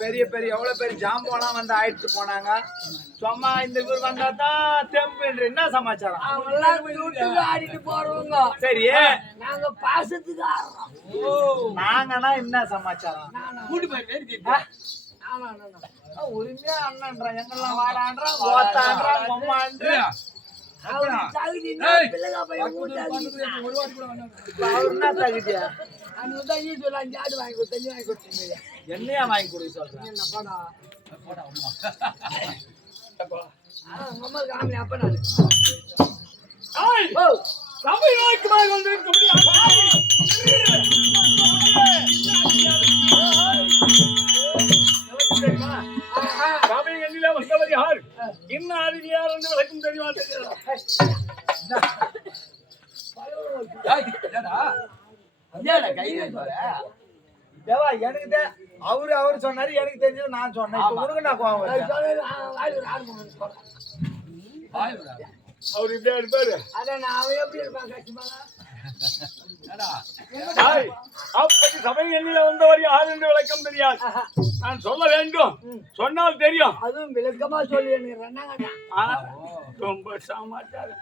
பெரிய பெரிய எவ்வளவு பெரிய ஜாம்பெல்லாம் வந்து ஆயிட்டு போனாங்க. சும்மா இந்த ஊர் வந்தாதான் தெம்பு. என்ன சமாச்சாரம்? ஆடிட்டு போறவங்க. சரி, நாங்க பாசத்துக்கு ஆடுறோம். நாங்கன்னா என்ன சமாச்சாரம்? உரிமையா அண்ணன்றான், எங்கெல்லாம் வாடான்றான், ஓத்தான்றான், பொம்மான்றான். என்னையா வாங்கி கொடுக்க சொல்றேன்? அப்ப நான் வந்தவர் யார், என்ன அறிவியார் என்று விளக்கும் தெரியுமா? எனக்கு அவரு சொன்னாரு, எனக்கு தெரிஞ்சது நான் சொன்னேன். உனக்கு நான் கோவம் அவரு இப்படியா இருப்பாரு? எப்படி இருப்பான் கஷ்டமாக? அப்படி சபை எண்ணில வந்தவர் யார் என்று விளக்கம் தெரியாது. நான் சொல்ல வேண்டும், சொன்னால் தெரியும். அதுவும் விளக்கமா சொல்லி ரொம்ப சமாச்சாரம்.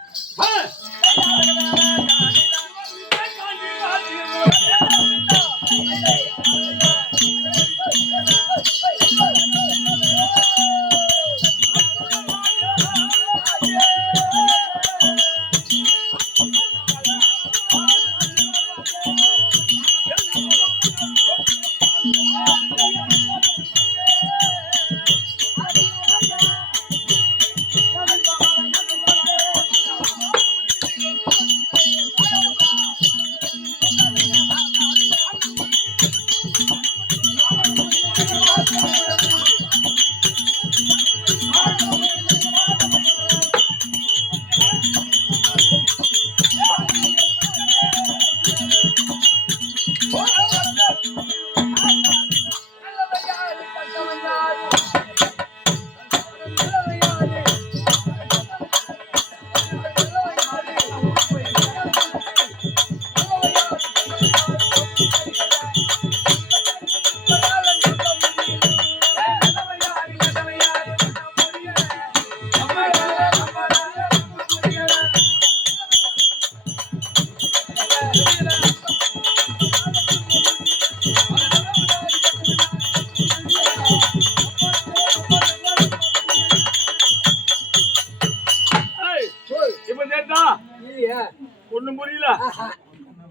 ஒண்ணும் புரியல,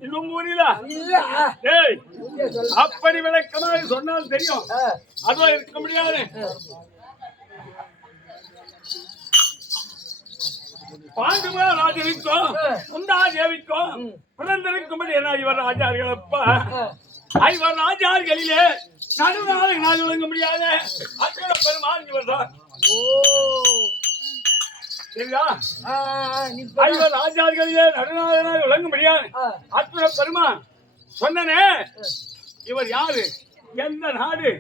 இன்னும் புரியல. அப்படி விளக்கமாக சொன்னால் தெரியும். அதுவும் இருக்க முடியாது. பாண்டுமா ராஜனுக்கும் முந்தா தேவிக்கும் பிறந்திருக்கும்படி என்ன இவர் ராஜார்கள் அப்பா இவர் ராஜார்களிலே நடுநாளை நாள் விளங்க முடியாது. அக்கட பெருமாள் இவர் தான். ராஜார்களிலே நடுநாளனாக விளங்க முடியாது. அற்புத பெருமான் சொன்னனே, இவர் யாரு, எந்த நாடு?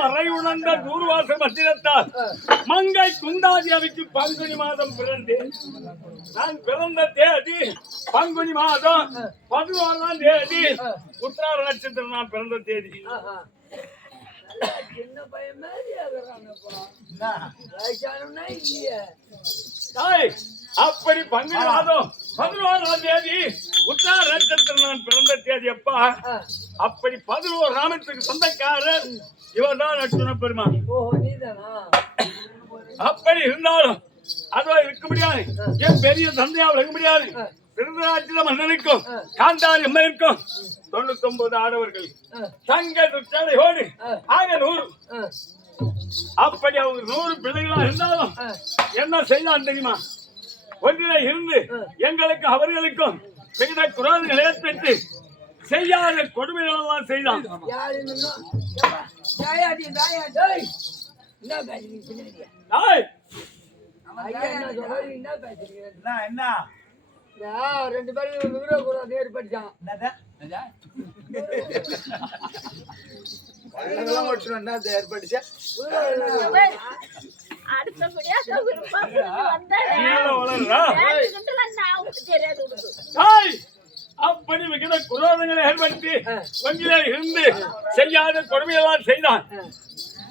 மறை உணர்ந்த தூர்வாச மத்திரத்தால் மங்கை குந்தாதேவிக்கு பங்குனி மாதம் பிறந்தேன். நான் பிறந்த தேதி பங்குனி மாதம் 11ஆம் தேதி உத்திராட நட்சத்திரம் நான் பிறந்த தேதி. சின்ன பையன் மாதிரி ஆகுறானப்பா. வயசானவனா இல்லையே. தாய், அப்படி பங்குனி மாதம் 11ஆம் தேதி உத்திராட நட்சத்திரம் நான் பிறந்த தேதி. அப்பா, அப்படி 11 ராமத்துக்கு சொந்தக்காரர் இவர் தான் நட்சத்திர பெருமான். ஓஹோ, நீதானா? அப்படி இருந்தாலும் அதுவா இருக்க முடியாது. என் பெரிய தந்தையா விளங்க முடியாது. திருநாட்டில மன்னனுக்கும் காந்தாரி அம்மைக்கும் 99 ஆடவர்கள் தங்கள் துச்சாலையோடு ஆக 100. அப்படி அவங்க 100 பிள்ளைகளா இருந்தாலும் என்ன செய்யலாம் தெரியுமா? ஒன்றிலே இருந்து எங்களுக்கு அவர்களுக்கும் செய்த குரோதங்களை ஏற்பட்டு செய்யாத கொடுமைகள் எல்லாம் செய்தான். யாரு தாயாடி தாயாடி என்ன பேசுறீங்க பின்னாடியா? ஐயா என்ன சொல்றாரு? என்ன பேசுறீங்க? என்ன 2 பேரும் விவர கூடாது ஏற்பட்டான். ஏற்பட்டுச்சு. அப்படி மிகுந்த குரோதங்களை ஏற்படுத்தி கொஞ்சிலே இருந்து செய்யாத கொடுமையெல்லாம் செய்தான்.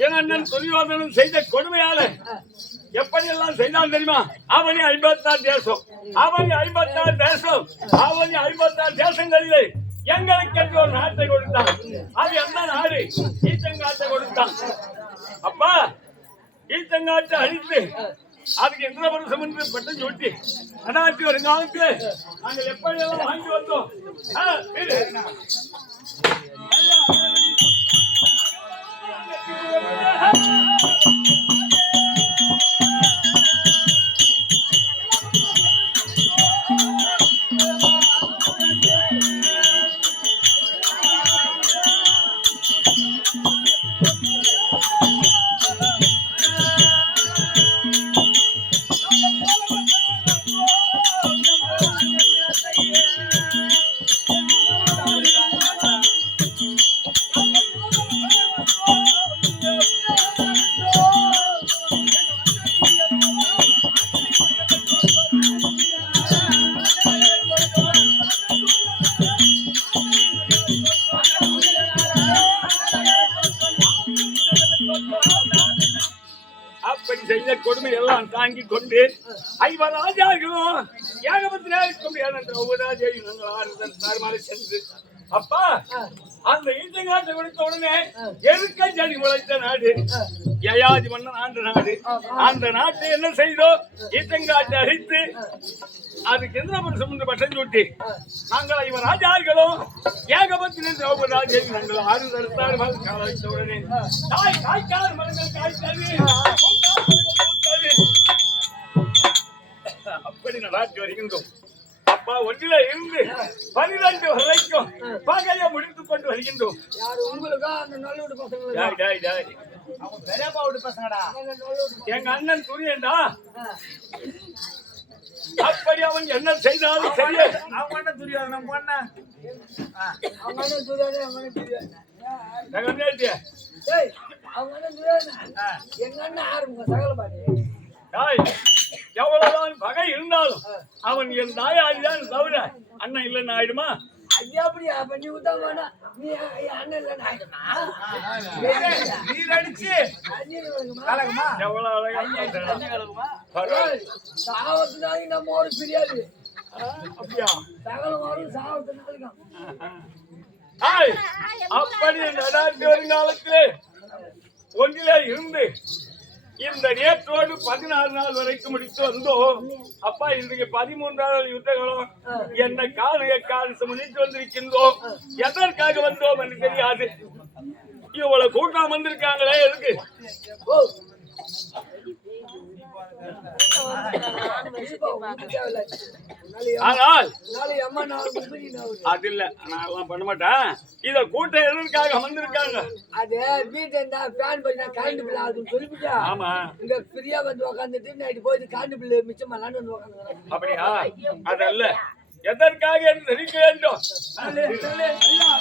என் அண்ணன் துரியோதனன் செய்த கொடுமையால எப்படி எல்லாம் செய்தான் தெரியுமா? அவனி 56 தேசம், அவனி 56 தேசம், அவனி 56 தேசங்களிலே எங்களுக்கு என்று ஒரு நாட்டை கொடுத்தான். அது எந்த நாடு? ஈச்சங்காட்டை கொடுத்தான். அப்பா, ஈச்சங்காட்டை அழித்து அதுக்கு இந்திரபுருஷம் என்று பட்டம் சூட்டி அதாட்டி ஒரு காலத்து நாங்கள் எப்படி எல்லாம் வாங்கி வந்தோம். அப்படி செய்த கொடுமை எல்லாம் தாங்கிக் கொண்டு 5 ராஜாக்களும் ஏகபத்திரே இருக்க முடியாது என்ற உபராஜை நாங்கள் ஆறுதல் தார்மாரை சென்று அப்பா அந்த ஈச்சங்காட்டை கொடுத்த உடனே எருக்க செடி முளைத்த நாடு யயாதி மன்னன் ஆண்ட நாடு. அந்த நாட்டை என்ன செய்தோம்? ஈச்சங்காட்டை அழித்து அதுக்கு இந்திரபுருஷம் என்று பட்டம் சூட்டி நாங்கள் 5 ராஜாக்களும் ஏகபத்திரே திரௌபதி நாங்கள் ஆறுதல் தார்மாரை காலைத்த உடனே தாய் காய்க்காத மரங்கள் காய்த்தது அப்படி நடாற்றி வருகின்றோம். அப்பா, ஒன்றில இருந்து 12 வரைக்கும் பகையை முடித்துக் கொண்டு வருகின்றோம். யாரு உங்களுக்கா அந்த நல்லூர் பசங்க? அவங்க பெரியப்பா வீட்டு பசங்கடா. எங்க அண்ணன் துரியண்டா. அப்படி அவன் என்ன செய்தாலும் சரியா. அவங்க அண்ணன் துரியோதனன் நம்ம பொண்ணா. அவங்க அண்ணன் துரியோதனன், அவங்க அண்ணன் துரியோதனன். டேய், அவங்க அண்ணன் துரியோதனன். எங்க அண்ணன் ஆரம்பிங்க சகலபாடி. எவ்வளவுதான் பகை இருந்தாலும் அவன் என் தாயாடிதான் தவிர அண்ணன் இல்லைன்னு ஆயிடுமா? ஐயா, அப்படியா? அப்ப நீ உத்தமனா? நீ அண்ணன் இல்லைன்னு ஆயிடுமா? நீர் அடிச்சு கலகுமா? எவ்வளவு அழகா சாவத்தினாலும் நம்ம ஒரு பிரியாது. அப்படியா? சகலம் வரும் சாவத்தினாலும். அப்படி நடாற்றி வருங்காலத்திலே ஒன்றிலே இருந்து இந்த நேற்றோடு 14 நாள் வரைக்கும் முடித்து வந்தோம். அப்பா, இன்றைக்கு 13வது யுத்தங்களும் என்ன காரணம் முடித்து வந்திருக்கின்றோம். எதற்காக வந்தோம் என்று தெரியாது. இவ்வளவு கூட்டம் வந்திருக்காங்களே எதுக்கு? ஆனால் அது இல்ல, நான் எல்லாம் பண்ண மாட்டேன். இத கூட்டம் எதற்காக வந்திருக்காங்க? அது வீட்டு ஃபேன் பண்ணா கரண்ட் பில் ஆகுதுன்னு சொல்லிவிட்டா. ஆமா, இங்க ஃப்ரீயா வந்து உட்காந்துட்டு நைட்டு போயிட்டு கரண்ட் பில் மிச்சம் பண்ணலான்னு வந்து உட்காந்து. அப்படியா? அதல்ல, எதற்காக என்று தெரிவிக்க வேண்டும்.